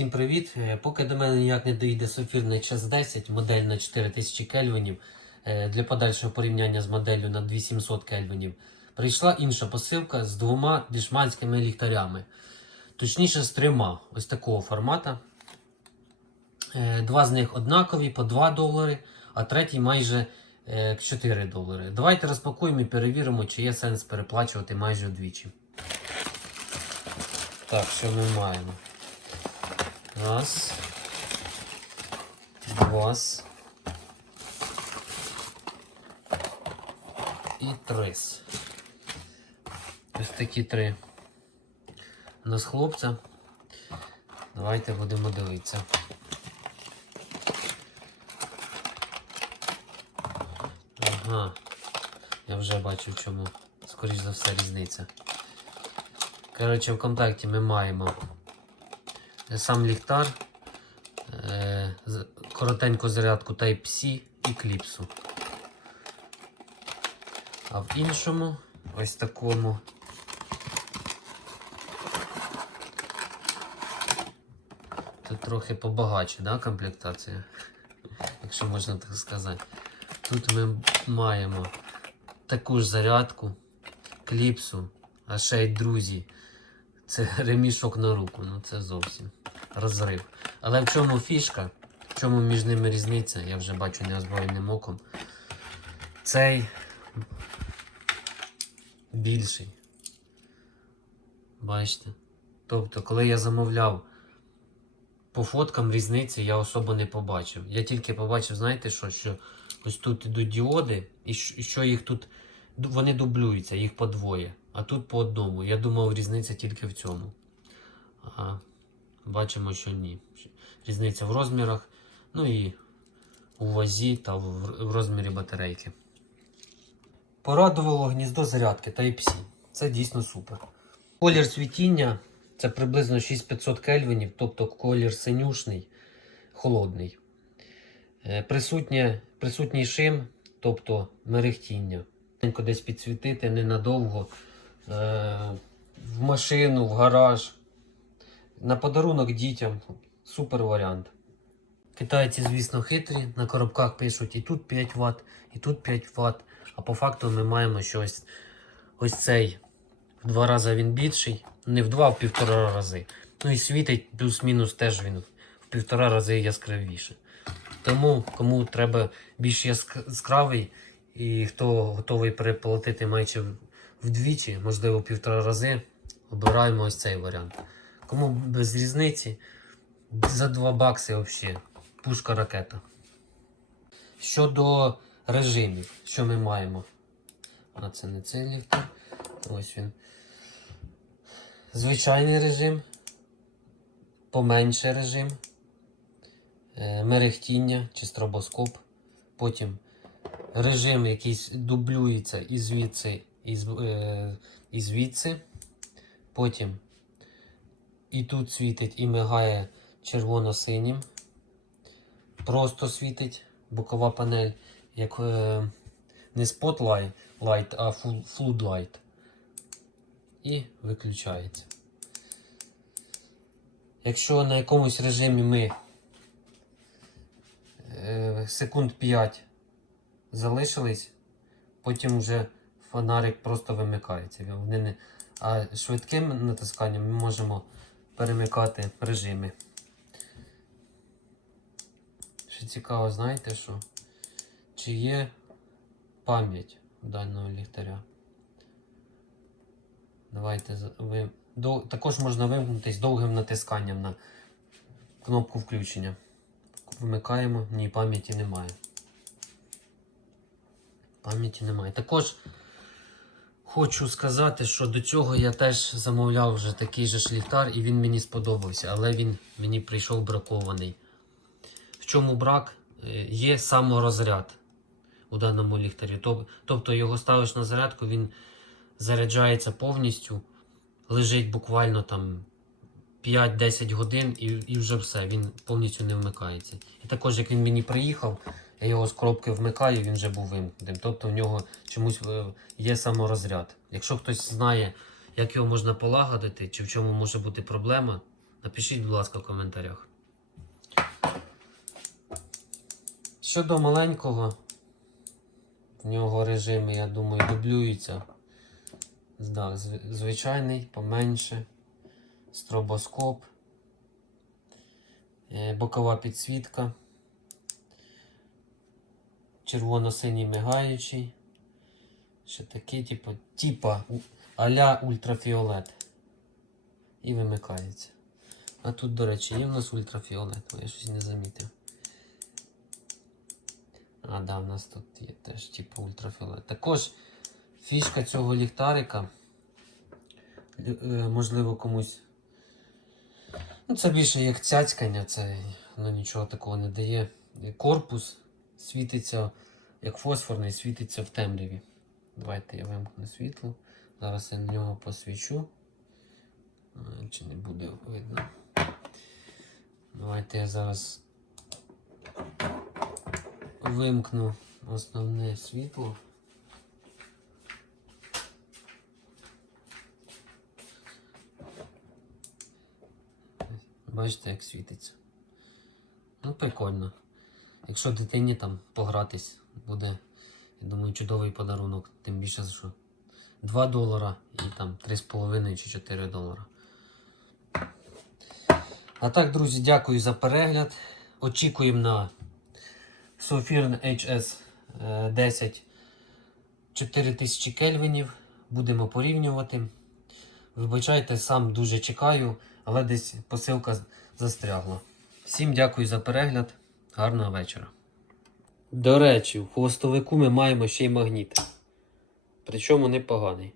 Всім привіт! Е, Поки до мене ніяк не доїде софірний час 10, модель на 4000 кельвінів е, для подальшого порівняння з моделлю на 2700 кельвінів, прийшла інша посилка з двома дешманськими ліхтарями. Точніше, з трьома ось такого формата. Е, Два з них однакові по 2 долари, а третій майже е, 4 долари. Давайте розпакуємо і перевіримо, чи є сенс переплачувати майже вдвічі. Так, що ми маємо? Раз. Два. І три. Ось такі три. У нас хлопця. Давайте будемо дивитися. Ага. Я вже бачу, в чому, скоріш за все, різниця. Коротше, в комплекті ми маємо сам ліхтар, е, коротеньку зарядку Type-C і кліпсу. А в іншому, ось такому. Тут трохи побагаче, да, комплектація, якщо можна так сказати. Тут ми маємо таку ж зарядку, кліпсу, а ще й друзі. Це ремішок на руку, ну це зовсім розрив. Але в чому фішка? В чому між ними різниця? Я вже бачу неозброєним оком. Цей більший. Бачите? Тобто, коли я замовляв по фоткам різниці, я особо не побачив. Я тільки побачив, знаєте що? Що ось тут ідуть діоди, і що- їх тут. Вони дублюються, їх по двоє. А тут по одному. Я думав, різниця тільки в цьому. А бачимо, що ні. Різниця в розмірах, ну і у вазі та в, в розмірі батарейки. Порадувало гніздо зарядки Type-C. Це дійсно супер. Колір світіння це приблизно 6500 кельвінів, тобто колір синюшний, холодний. Е, Присутнє, присутній шим, тобто мерехтіння. Десь підсвітити ненадовго. Е, в машину, в гараж. На подарунок дітям. Супер варіант. Китайці, звісно, хитрі. На коробках пишуть і тут 5 Вт, і тут 5 Вт. А по факту ми маємо що ось, ось цей в два рази він більший. Не в два, а в півтора рази. Ну і світить плюс-мінус теж він в півтора рази яскравіше. Тому кому треба більш яскравий і хто готовий переплатити майже вдвічі, можливо, півтора рази, обираємо ось цей варіант. Кому без різниці, за 2 бакси взагалі пушка ракета. Щодо режимів, що ми маємо? А це не цей ліхтар. Ось він. Звичайний режим, поменше режим, е, мерехтіння чи стробоскоп. Потім режим якийсь дублюється і звідси, і, е, і звідси. Потім і тут світить і мигає червоно-синім. Просто світить бокова панель, як е, не Spotlight, light, а floodlight. І виключається. Якщо на якомусь режимі ми е, секунд 5 залишились, потім вже фонарик просто вимикається. Вони не... А швидким натисканням ми можемо перемикати режими. Ще цікаво, знаєте що? Чи є пам'ять даного ліхтаря? Давайте ви... Дов- також можна вимкнутись довгим натисканням на кнопку включення. Вмикаємо, ні, пам'яті немає. Пам'яті немає. Також хочу сказати, що до цього я теж замовляв вже такий же ж ліхтар, і він мені сподобався, але він мені прийшов бракований. В чому брак? Е, Є саморозряд у даному ліхтарі. Тобто його ставиш на зарядку, він заряджається повністю, лежить буквально там 5-10 годин і, і вже все, він повністю не вмикається. І також, як він мені приїхав, я його з коробки вмикаю, він вже був вимкнутим. Тобто в нього чомусь е, є саморозряд. Якщо хтось знає, як його можна полагодити, чи в чому може бути проблема, Напишіть, будь ласка, в коментарях. Щодо маленького, в нього режими, я думаю, дублюються. Да, звичайний, поменше, стробоскоп, е, бокова підсвітка, червоно-синій мигаючий. Ще такий, типу, типа а-ля ультрафіолет. І вимикається. А тут, до речі, є в нас ультрафіолет, я щось не замітив. А, да, в нас тут є теж типу ультрафіолет. Також фішка цього ліхтарика. е, Можливо, комусь. Ну, це більше як цяцькання, це ну, нічого такого не дає. Корпус світиться як фосфорний, світиться в темряві. Давайте я вимкну світло. Зараз я на нього посвічу. Чи не буде видно? Давайте я зараз вимкну основне світло. Бачите, як світиться. Ну, прикольно. Якщо дитині там погратись, буде, я думаю, чудовий подарунок. Тим більше, що 2 долара і там 3,5 чи 4 долара. А так, друзі, дякую за перегляд. Очікуємо на Sofirn HS е, 10 4000 кельвінів. Будемо порівнювати. Вибачайте, сам дуже чекаю, але десь посилка застрягла. Всім дякую за перегляд. Гарного вечора. До речі, в хвостовику ми маємо ще й магніт. Причому непоганий.